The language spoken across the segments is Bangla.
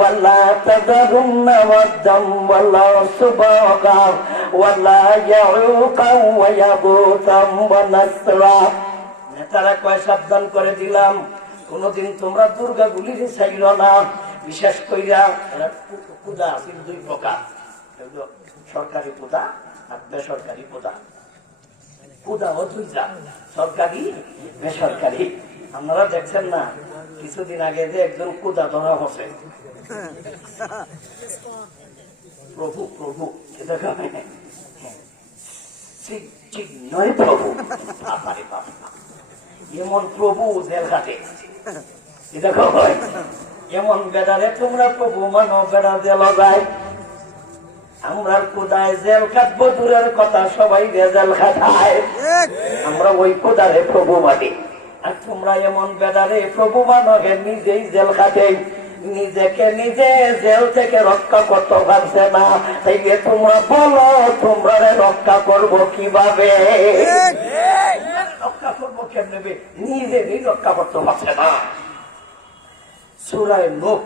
ولا تذرن ودا ولا سباغا ولا يعوق ويغوث ونسرا। নেতারা কয় সাবধান করে দিলাম, কোনদিন তোমরা দুর্গা গুলির চাইল না। বিশেষ কইরা পূজা আছে দুই প্রকার, সরকারি পূজা আর বেসরকারি পূজা। পূজা ও দুইটা, সরকারি বেসরকারি। আপনারা দেখছেন না কিছুদিন আগে যে একজন পূজা ধরা হচ্ছে, প্রভু প্রভু নয় প্রভু, এমন প্রভু জেল কাটে। দেখো এমন বেড়ারে তোমরা প্রভু মানো, বেড়া জেল যায়। আমরা কোদায় জেল কাটবো দূরের কথা, সবাই জেল খাটায়। আমরা ওই কোদারে প্রভু মানি, আর তোমরা এমন বেড়ারে প্রভু মানো নিজেই জেল খাটে। নিজেকে নিজে জেল থেকে রক্ষা করতে পারছে না, তাই তোমরা বলো তোমরা রক্ষা করবো কিভাবে? রক্ষা করবো কেমনে? নিজেরই রক্ষা করতে পারছে না। সূরা নূহ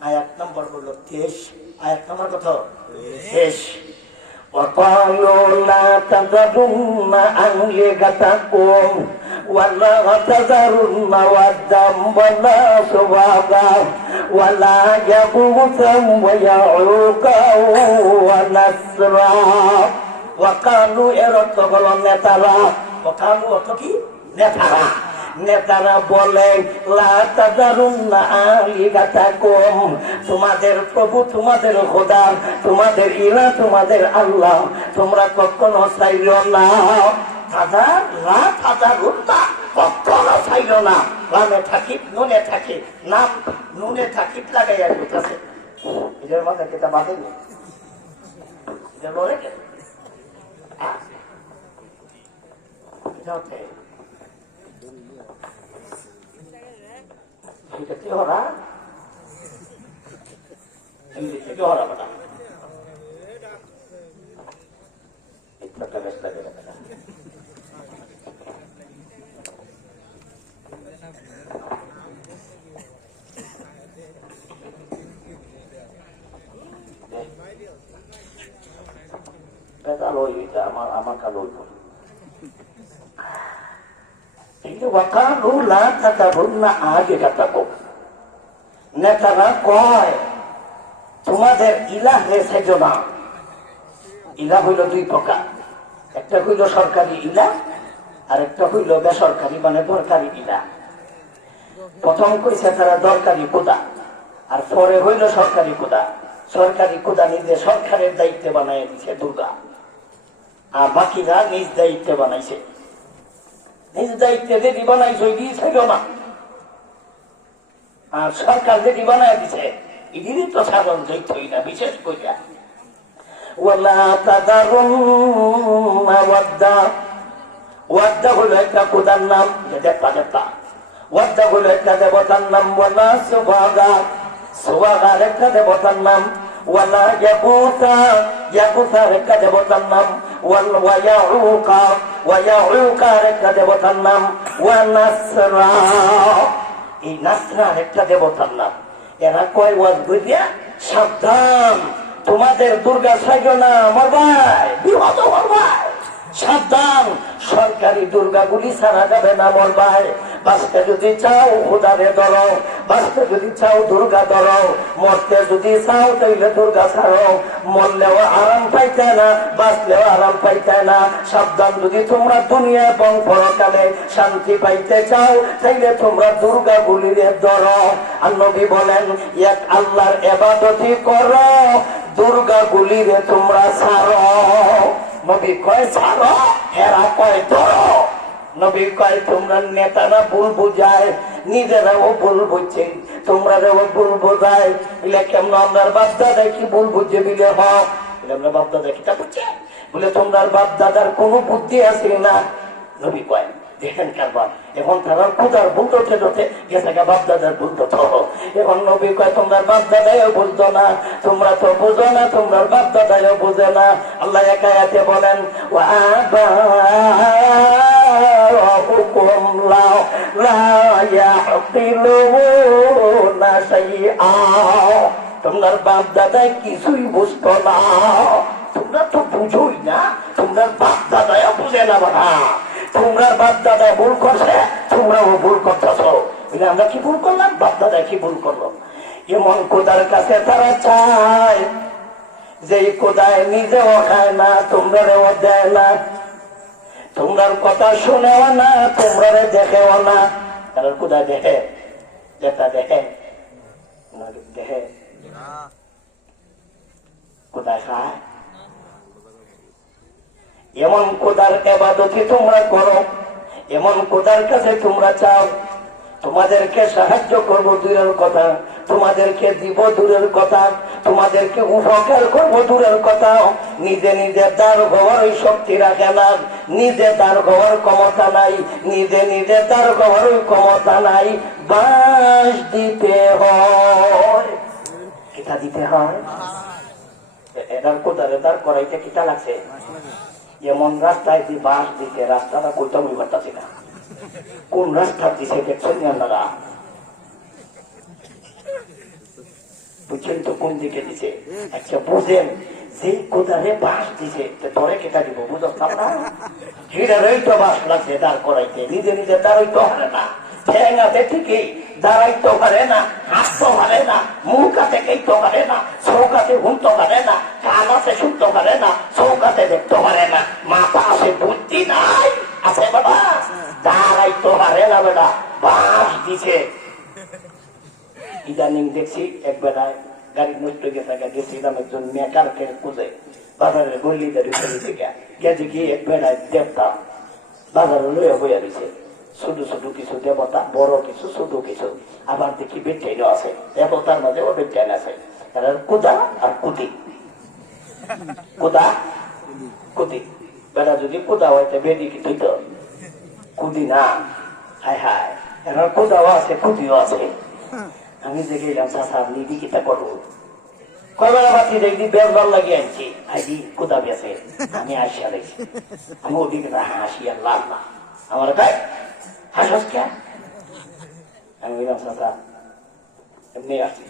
আয়াত নম্বর হলো 23, আয়াত নম্বর কত? 23। وقالوا لا تذرن آلهتكم ولا تذرن ودا ولا سواعا ولا يغوث ويعوق ونسرا। وقالوا এরত হলো নেতারা। وقالوا অর্থ কি? নেতারা। নেতারা বলেন লা তাযারুন্না আলিহাতাকুম, তোমাদের প্রভু, তোমাদের খোদা, তোমাদের ইলাহ, তোমাদের আল্লাহ তোমরা কখনো চাইও না। কখনো চাইল না। নামে থাকিব নুনে থাকি, নাম নুনে থাকিব লাগাইয়া করতেছে। এটার মাঝে কেটা বাঁধেনি, এটা লড়ে কেন? এটা হচ্ছে আমার কালো নেতারা কয় তোমাদের ইলাহ রেখেছ না। ইলাহ হইল দুই প্রকার, একটা হইল সরকারি ইলাহ আর একটা হইল বেসরকারি মানে দরকারি ইলাহ। প্রথম কইছে তারা দরকারি খোদা, আর পরে হইল সরকারি খোদা। সরকারি খোদা নিজে সরকারের দায়িত্বে বানাই দিছে দুর্গা, আর বাকিরা নিজ দায়িত্বে বানাইছে। নিজ দায়িত্বে যেটি বানাইছে ওই ছিল না, আর সরকার যেটি বানাই দিছে এটিরই তো সাধারণ দায়িত্বই না। বিশেষ কইরা ওয়ালা তাযারুন্না ওয়াদ্দা, ওয়াদ্দা হলো একটা খোদার নাম, দেবতা দেবতা। ওয়াদ্দা হলো একটা দেবতার নাম। ওয়ালা সুবাগা, সুবাগার একটা দেবতার নাম। ওয়ালা ইয়াগুতা, ইয়াগুতার একটা দেবতার নাম। ওয়া ইয়াউকা, ওয়া ইয়াউকার একটা দেবতার নাম। ওয়া নাসরা, এই নাসরার একটা দেবতার নাম। এরা কয় ওয়াজ বুঝিয়া সাবধান, তোমাদের দুর্গা সাইজ না মরবাই, বিপদ মরবাই, সাবধান। সরকারি দুর্গা গুলি ছাড়া যাবে না মরবাই। বাঁচতে যদি চাও খোদারে ধরো, বাঁচতে যদি চাও দুর্গা ধরো, মরতে যদি চাও তাইলে দুর্গা ছাড়ো। মরলেও আরাম পাইতে না, বাঁচলেও আরাম পাইতে না। সাবধান, যদি তোমরা দুনিয়া এবং পরকালে শান্তি পাইতে চাও তাইলে তোমরা দুর্গা গুলিরে ধরো। আর নবী বলেন এক আল্লাহর ইবাদতই করো, দুর্গা গুলিরে তোমরা ছাড়ো। নবী কয় ছাড়ো, হেরা কয় ধরো। নবী কয় তোমরা নেতারা ভুল বুঝায়, নিজেরাও ভুল বুঝছে, তোমরাও ভুল বোঝায়। বলে কেমন আপনার বাপ দাদা কি ভুল বুঝছে? বিলে হক আমরা বাপ দাদা কিটা বুঝছে? বলে তোমরা বাপ দাদার কোনো বুদ্ধি আছে না। নবী কয় দেখেন কারবার, এখন তারা কোথার ভুল উঠে উঠে গেছে বাপ দাদার ভুল তো। এখন নবী কয় তোমরা বাপ দাদাও বুঝতো না, তোমরা তো বুঝো না, তোমরা বাপ দাদাও বুঝে না। আল্লাহ এক আয়াতে বলেন লা ইয়াকিলুন তোমার বাপ দাদায় কিছুই বুঝতো না, তোমরা তো বুঝোই না, তোমরা বাপ দাদায় বুঝে না বাবা, তোমরা বাপ দাদায় ভুল করছে, তোমরাও ভুল করতেছ। আমরা কি ভুল করলাম, বাপ দাদায় কি ভুল করলো? এমন খোদার কাছে তারা চায় যে খোদায় নিজেও খায় না, তোমরাও দেয় না, তোমরার কথা শুনেও না, তোমরা দেখেও না। তারা খোদা দেখে, যেটা দেখে দেখে খোদা খায়। এমন খোদার ইবাদতই তোমরা করো, এমন খোদার কাছে তোমরা চাও, তোমাদেরকে সাহায্য করবো দূরের কথা, তোমাদেরকে দিব দূরের কথা, তোমাদেরকে উপকার করবো দূরের কথা, নিজে নিজে দাঁড় হওয়ার ওই শক্তি রাখে না, নিজে দাঁড় হওয়ার ক্ষমতা নাই, নিজে নিজে দাঁড় হওয়ার ওই ক্ষমতা নাই, বাঁশ দিতে হয়। কিতা দিতে হয়? এটার কোদারে দাঁড় করাইতে কিতা লাগছে? এমন রাস্তায় দিয়ে বাঁশ দিতে, রাস্তাটা কইতাম পারতাছি না, কোন রাস্তা দিছে দেখছেন আপনারা? বুঝছেন তো কোন দিকে দিছে? আচ্ছা বুঝেন, সেই কোদারে বাঁশ দিছে ধরে কেটা দিব, বুঝতাম না, হিরারই তো বাঁশ লাগছে দাঁড় করাইতে, নিজে নিজে দাঁড়াইতে পারে না, ঠ্যাং আছে ঠিকই, দাঁড়াইতে পারে না, হাঁটতে পারে না, মুখ আছে খেতে পারে না, চোখ আছে শুনতে পারে না, কান আছে শুনতে পারে না, চোখ আছে দেখতে পারে না, মাথা আছে বুদ্ধি নাই, আছে বাবা, দাঁড়াইতে পারে না বেটা, বাঁশ দিছে। ইদানিং দেখছি এক বেলায় গাড়ি নষ্ট গেছে, গেছিলাম একজন মেকারকে খুঁজে বাজারের গল্লি দাঁড়ি ফেলে থেকে গেছে কি এক বেলায় দেবতা বাজারে লইয়া বইয়া দিছে, ছোট ছোট কিছু দেবতা, বড় কিছু ছোট কিছু, আবার দেখি বেটাইনও আছে, দেবতার মাঝে ও বেটাইন আছে, কুদা আর কুদি, কুদা কুদি, বেলা যদি কুদা হইতে বেদি কি তুই তো কুদি না, হায় হায়, এবার কুদাও আছে কুদিও আছে। আমি দেখে এলাম চাষা আপনি কিতা করবো, কয়বেলা বাতি দেখি বেশ ভাল লাগিয়ে আনছি, আইডি কোথা বেছে, আমি আসিয়া দেখছি, আমি ওদিকে হাসি আর লাল না, আমার ভাই হাসস কে? আমি বললাম চাষা এমনি আসছি,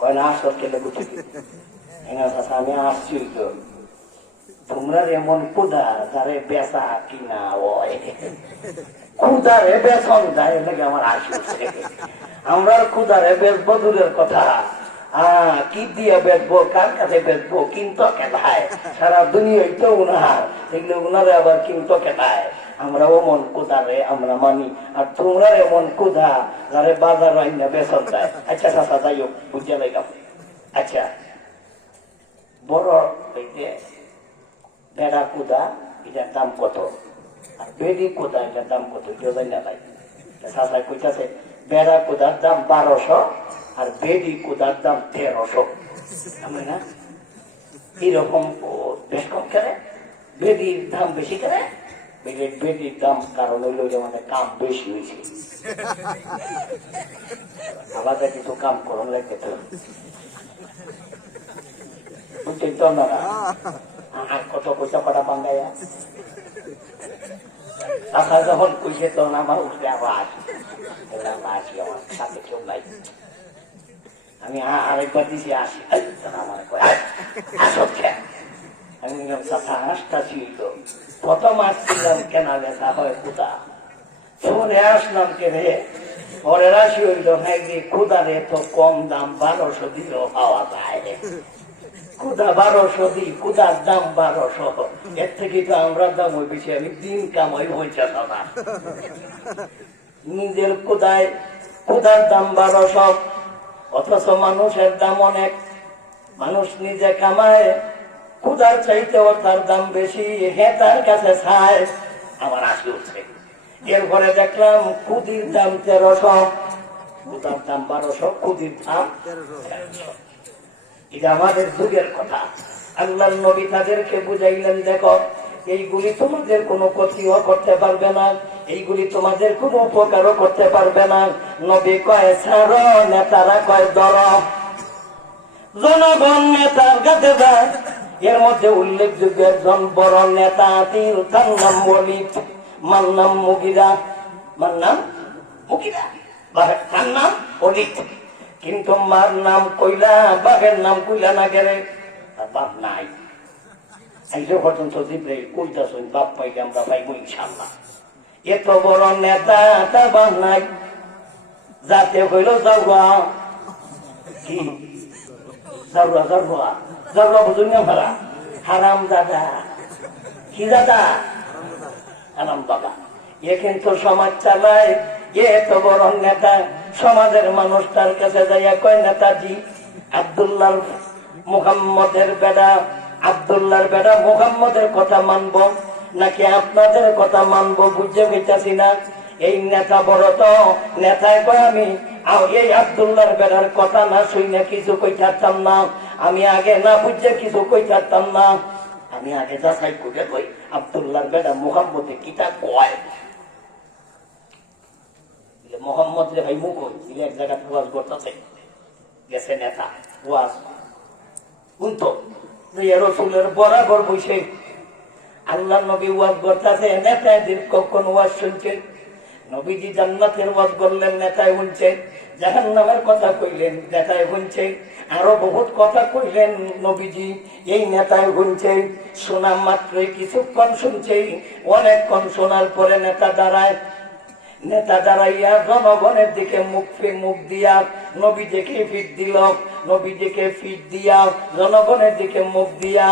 কয় না হাসস কেলে বুঝি চাষা আমি আসছি তো, তোমরা এমন কুদা যারে বেচা কিনা ওই কুদারে বেচন যায় লাগে আমার হাসি উঠছে, আমরা কুদারে বেচবো দূরের কথা, কি দিয়ে বেচবো, কার কাছে বেচবো, কিনতো কেটায়, সারা দুনিয়ায় তো উনার, এগুলো উনারে আবার কিনতো কেটায়, আমরা ওমন কুদারে আমরা মানি, আর তোমরা এমন কুদা যারে বাজার আইনা বেচন যায়। আচ্ছা চাষা যাই হোক বুঝিয়া লাগাম। আচ্ছা বড় বেড়া কুদা এটার দাম কত, আর বেড়ি কুদা এটার দাম কত, কেউ জানি না ভাই। চাষা কইতাছে বেড়া কুদার দাম 1200 আর বেডি কুদার দাম 1300, না এরকম বেশ কম করে, বেডির দাম বেশি করে, বেডির দাম কারণ হইল আমাদের কাম বেশি হয়েছে, আমাদের কিছু কাম করুন লাগবে তো, বুঝছেন তো আপনারা, আর কত পয়সা কটা বাঙ্গাইয়া টাকা যখন কইছে তখন আমার উঠে আবার আসি, আমার সাথে কেউ নাই, আমি আরেকবার দিছি আসি, আমার আমি হাঁসটা ছিল, প্রথম আসছিলাম কেনা বেচা হয় কুদা, পরে আসলাম কে রে, পরে রাশি হইল হ্যাঁ কুদার এত কম দাম 1200 দিলেও পাওয়া যায়, কুদা 1200 দিই, কুদার দাম 1200, এর থেকে তো আমরা দাম ওই বেশি, আমি দিন কামাই হয়েছে না, নিজের কুদায় কুদার দাম 1200, অথচ মানুষের দাম অনেক, মানুষ নিজে কামায়, কুদার চাইতেও তার দাম বেশি, হে তার কাছে চায়, আমার হাসি উঠছে। এরপরে দেখলাম কুদির দাম 1300, কুদার দাম 1200, কুদির দাম 1300। এটা আমাদের যুগের কথা। আল্লাহর নবী তাদেরকে বুঝাইলেন, দেখো এইগুলি তোমাদের কোনো ক্ষতিও করতে পারবে না, এইগুলি তোমাদের কোনো উপকারও করতে পারবে না। নবী কয় ছাড়ো, নেতারা কয় ধর, জনগণ নেতার কাছে যায়। এর মধ্যে উল্লেখযোগ্য একজন বড় নেতা ছিল, তার নাম ওলীদ, মার নাম মুগিরা, মার নাম মুগিরা, তার নাম ওলীদ। কিন্তু মার নাম কইলা বাঘের নাম কইলা না গেলে বাপ নাই। আইলে পর্যন্ত জিব্রাইল কইতাছেন বাপ পাইলে আমরা পাইব ইনশাআল্লাহ। এত বড় নেতা তার বাপ নাই, যাতে হইল যাওয়া কি যাওয়া যাওয়া যাওয়া বুঝুন না ভাড়া হারাম দাদা কি দাদা হারাম দাদা। এ কিন্তু সমাজ চালায়, এত বড় নেতা। সমাজের মানুষ তার কাছে যাইয়া কয় নেতাজি আব্দুল্লাহ মুহাম্মদের বেটা, আব্দুল্লাহর বেটা মুহাম্মদের কথা মানবো নাকি আপনাদের কথা মানবো বুঝে পেতেছি না। এই নেতা বড় তো নেতায় কয় আমি এই আব্দুল্লাহর বেটার কথা না শুনে কিছু কই থাকতাম না, আমি আগে না বুঝে কিছু কই থাকতাম না, আমি আগে যাচাই করে কই আব্দুল্লাহর বেটা মুহাম্মদে কিটা কয়। মোহাম্মদ রে ভাই মুখ এক জায়গাতে ওয়াজ করতেছে, গেছে নেতা ওয়াজ শুনতো রসুলের বরাবর বসে আল্লাহ নবী ওয়াজ করতেছে, নেতাদের কখন ওয়াজ শুনছে। নবীজি জান্নাতের ওয়াজ করলেন, নেতায় শুনছে। জাহান্নামের কথা কইলেন, নেতায় শুনছে। আরো বহুত কথা কইলেন নবীজি, এই নেতায় শুনছে। শোনা মাত্রই কিছুক্ষণ শুনছে, অনেকক্ষণ শোনার পরে নেতা দাঁড়ায়। নেতা দাঁড়াইয়া জনগণের দিকে মুখ দিয়া নবীজিকে ফিট দিল, নবীজিকে ফিট দিয়া জনগণের দিকে মুখ দিয়া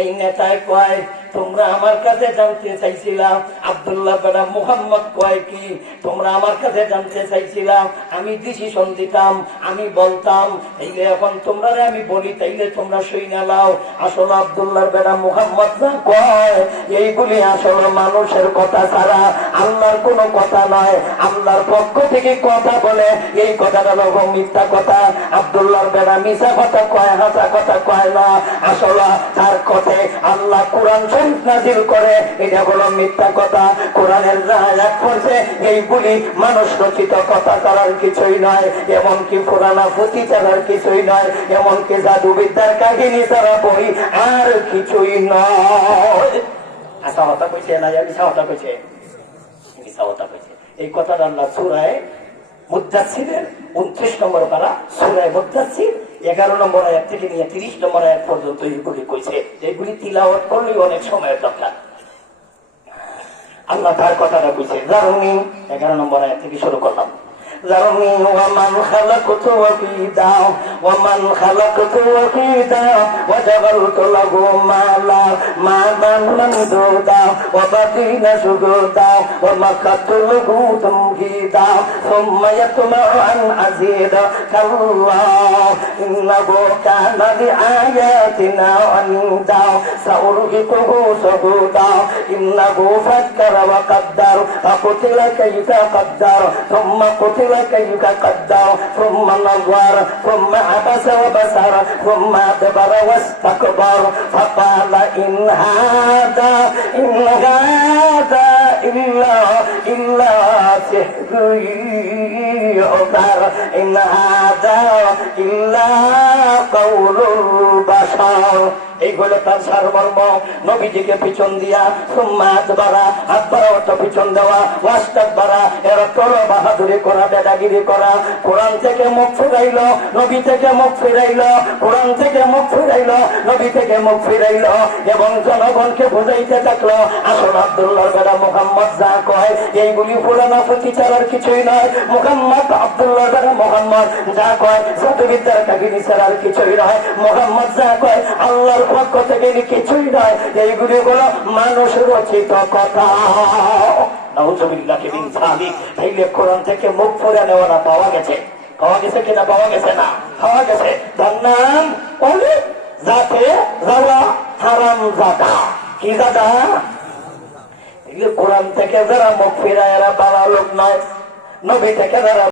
এই নেতায় কয় তোমরা আমার কাছে জানতে চাইছিলাম আব্দুল্লাহ বেটা মুহাম্মদ কয় কি, তোমরা আমার কাছে জানতে চাইছিলাম, আমি ডিসিশন দিতাম, আমি বলতাম, তাইলে এখন তোমরা আমি বলি তাইলে তোমরা শুইনা লাও। আসলে আব্দুল্লাহর বেটা মুহাম্মদ না কয় এইগুলি আসলে মানুষের কথা ছাড়া আল্লাহর কোনো কথা নয়, আল্লাহর পক্ষ থেকে কথা বলে। এই কথাটা লোক মিথ্যা কথা, আব্দুল্লাহর বেটা মিথ্যা কথা কয়, হাসা কথা কয় না। আসলে তার কথায় আল্লাহ কোরআন নাজিল করে, এটা হলো মিথ্যা কথা। কোরআনের যা আয়াত করছে এইগুলি মানুষ রচিত কথা ছাড়ার কিছুই নয়, এমনকি পুরানা পুঁথি ছাড়ার কিছুই নয়, এমনকি জাদুবিদ্যার কাহিনী ছাড়া বই আর কিছুই নয়। আশা হতা কইছে না, মিশা হতা কইছে, মিশা হতা কইছে। এই কথাটা আল্লাহ সূরায়ে মুদ্দাসসিরের 29 নম্বর পারা, সূরায়ে মুদ্দাসসির 11 নম্বর আয়াত থেকে নিয়ে 30 নম্বর আয়াত পর্যন্ত এইগুলি কইছে। এইগুলি তিলাওয়াত করলে অনেক সময়ের দরকার। আল্লাহ তার কথাটা কইছে, জারুনি 11 নম্বর আয়াত থেকে শুরু করলাম। জারুনি ওয়ামান খালাকতু ওয়াহিদা ওয়ামান খালাকতু ওয়াহিদা ওয়া জাগালতু লাহু মালা মালান মামদুদা ওয়া বাদিনা সুগুদা ওয়া মাকাতু লাহু তামহিদা সুম্মা ইয়াতমাউ আন আযীদা কাল্লা ইন্নাহু কানা বিআয়াতিনা আনদা সাউরহিকুহু সুগুদা ইন্নাহু ফাক্কারা ওয়া কাদ্দার ফাকুতিলা কাইফা কাদ্দার সুম্মা কুতিলা كيف قدر ثم نظر ثم عبس وبصر ثم أدبر واستكبر فقال إن هذا إلا سحر يؤثر إن هذا إلا قول البشر। এইগুলো তার সারমর্ম। নবীজিকে পিছন দিয়া সুম্মাত বারা আকবার অর্থ পিছন দেওয়া, ওয়াস্তাক বারা এর অর্থ বাহাদুরি করা, বেদাগিরি করা। কোরআন থেকে মুখ ফিরাইল, নবী থেকে মুখ ফিরাইল, কোরআন থেকে মুখ ফিরাইল, নবী থেকে মুখ ফিরাইল এবং জনগণকে বুঝাইতে থাকলো আসল আব্দুল্লাহর বেটা মুহাম্মদ যা কয় এইগুলি পুরানা পুঁথি ছাড়ার কিছুই নয়। মুহাম্মদ আব্দুল্লাহর বেটা মুহাম্মদ যা কয় জাদুবিদ্যার কাহিনী ছাড়ার কিছুই নয়। মুহাম্মদ যা কয় আল্লাহর পক্ষ থেকে কিছুই নয়, এইগুলি হলো মানুষ রচিত কথা। তাইলে কোরআন থেকে মুখ ফিরে নেওয়াটা পাওয়া গেছে, পাওয়া গেছে কিনা পাওয়া গেছে না, পাওয়া গেছে। তার নাম যাতে যাওয়া হারাম জাদা। কি জাদা? কোরআন থেকে যারা মুখ ফিরায় এরা বাড়া লোক নয়, নবী থেকে যারা